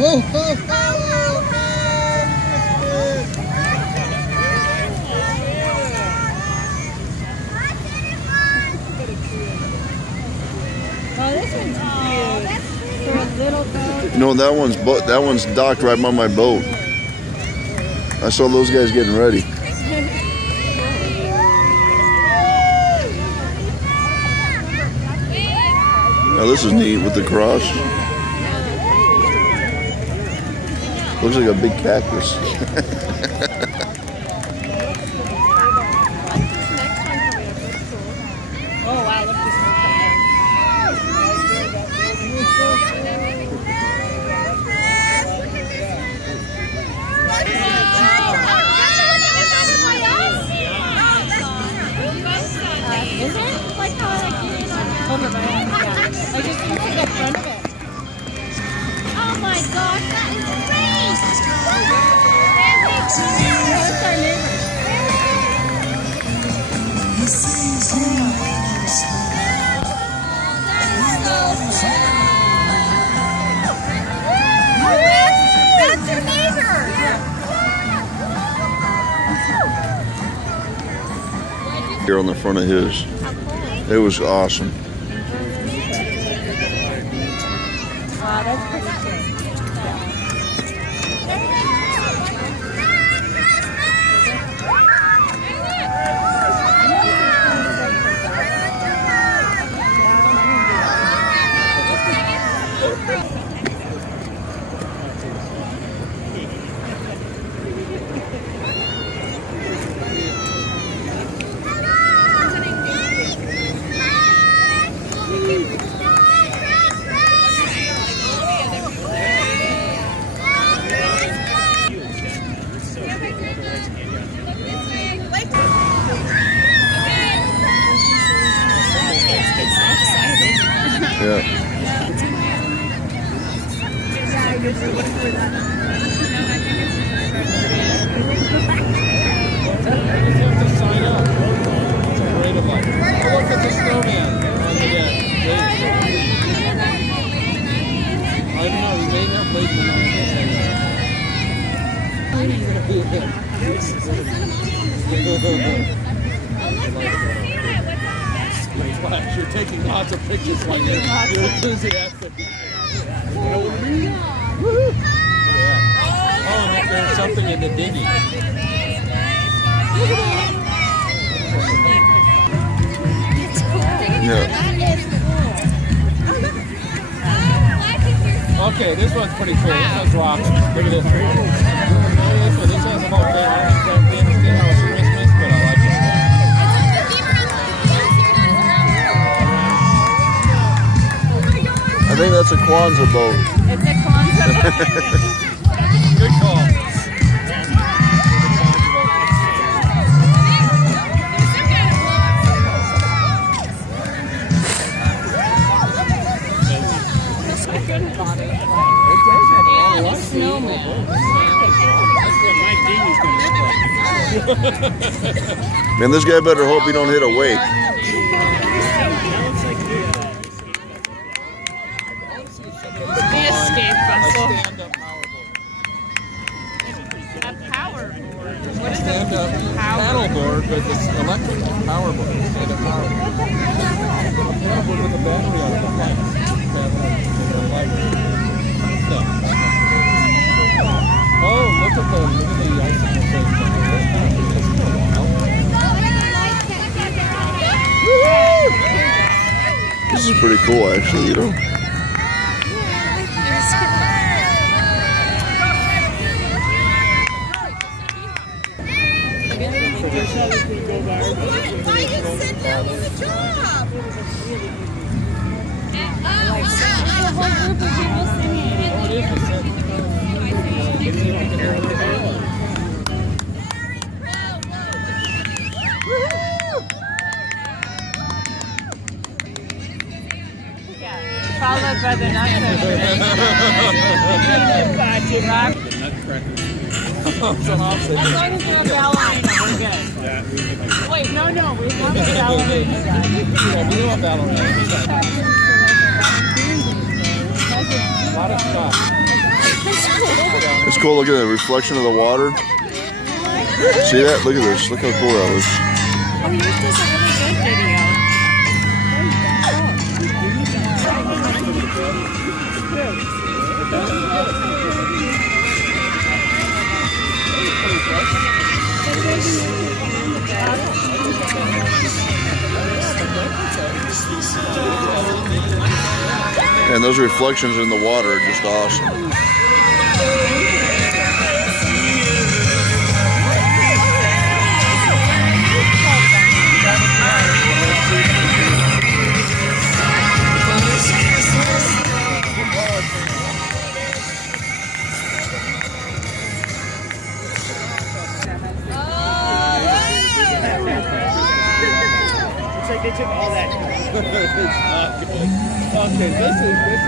Ho, ho, ho. Oh, this one's cute. For a little boat. No, that one's docked right by my boat. I saw those guys getting ready. Now this is neat with the cross. Looks like a big cactus. Oh wow, look this one. Is it? Like how I like it over by it? Yeah. I just look at the front of it. Oh my gosh, that is great! That's our neighbor. That's your neighbor! Here on the front of his. It was awesome. Wow, that's pretty cool. Yeah. Look at the snowman on the gate. I don't know, we may have played the night. You're taking lots of pictures like you're enthusiastic. You know what I mean? Woohoo! Yeah. Oh, and there's something in the dinghy. Okay, this one's pretty cool. This one's rocking. Look at this. This has about I don't exactly understand how it's Christmas, but I like it. I think that's a Kwanzaa boat. It's a Kwanzaa boat. Good call. And a snowman. Man, this guy better hope he don't hit a wake. The escape vessel. A powerboard. What is stand-up paddleboard, but this electric powerboard. Stand-up powerboard. A paddleboard with a battery on it. Oh, look at the icicle thing. This is pretty cool, actually, you know. I didn't sit down on the job. A whole group of people singing. Followed by the As long as we're ballerina, we're good. Wait, no, we love the ballerina. Yeah, we love ballerina. A lot of stuff. cool. Look at the reflection of the water. See that? Look at this. Look how cool that was. Oh, yours does a really good video. And those reflections in the water are just awesome. It's like they took all that. It's not good. Okay, this is pretty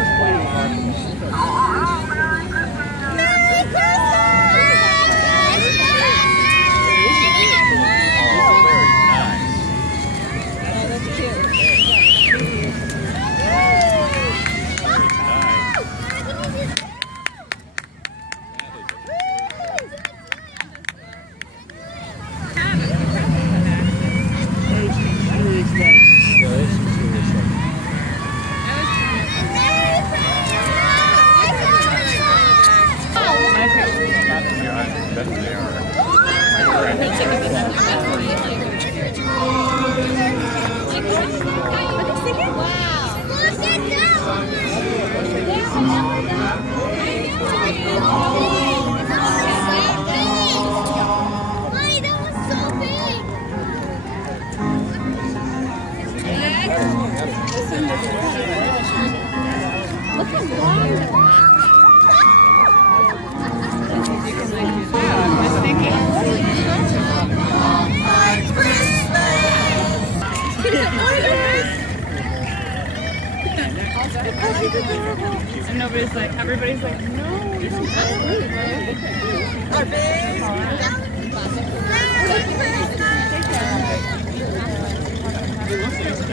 And nobody's like, everybody's like, no, we don't have food, right?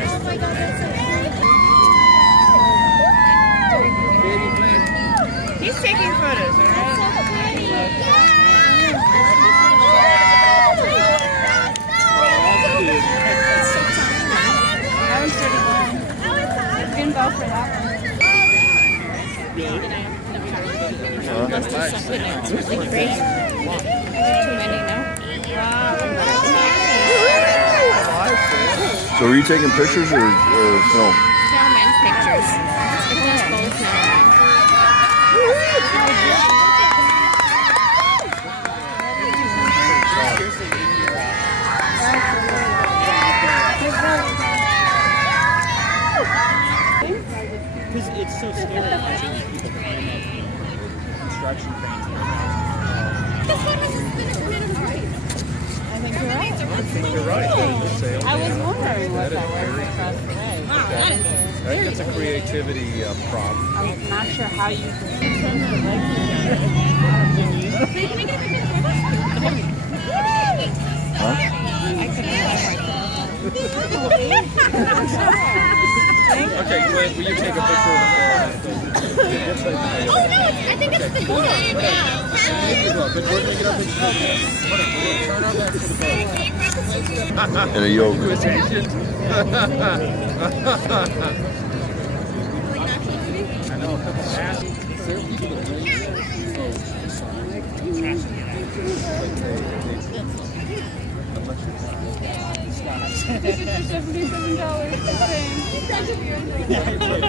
Oh my God, that's so pretty. He's taking photos, right? That one's pretty good. You can go for that one. Let's do something else. It's really great. There's too many now. So were you taking pictures or film? Film and pictures. It does both now. Because it's so scary watching people climb up construction cranes. I think you're right. I think you're right. I was wondering what that was across the way. Wow, that is I think it's a creativity prop. I'm not sure how you can Okay, Clint, will you take a picture of the Oh no, I think it's the boat. And a yogurt.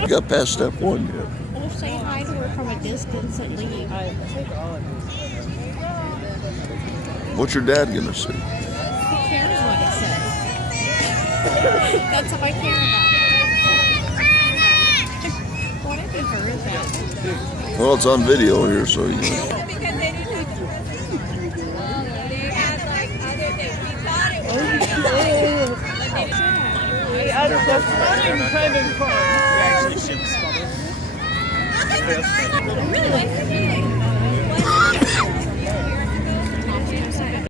You got past step one yet. Well, say hi to her from a distance and leave. What's your dad gonna see? Who cares what it says? That's all I care about. What if it's a Well, it's on video here, so you know. The flying kind of car. We actually shipped I really like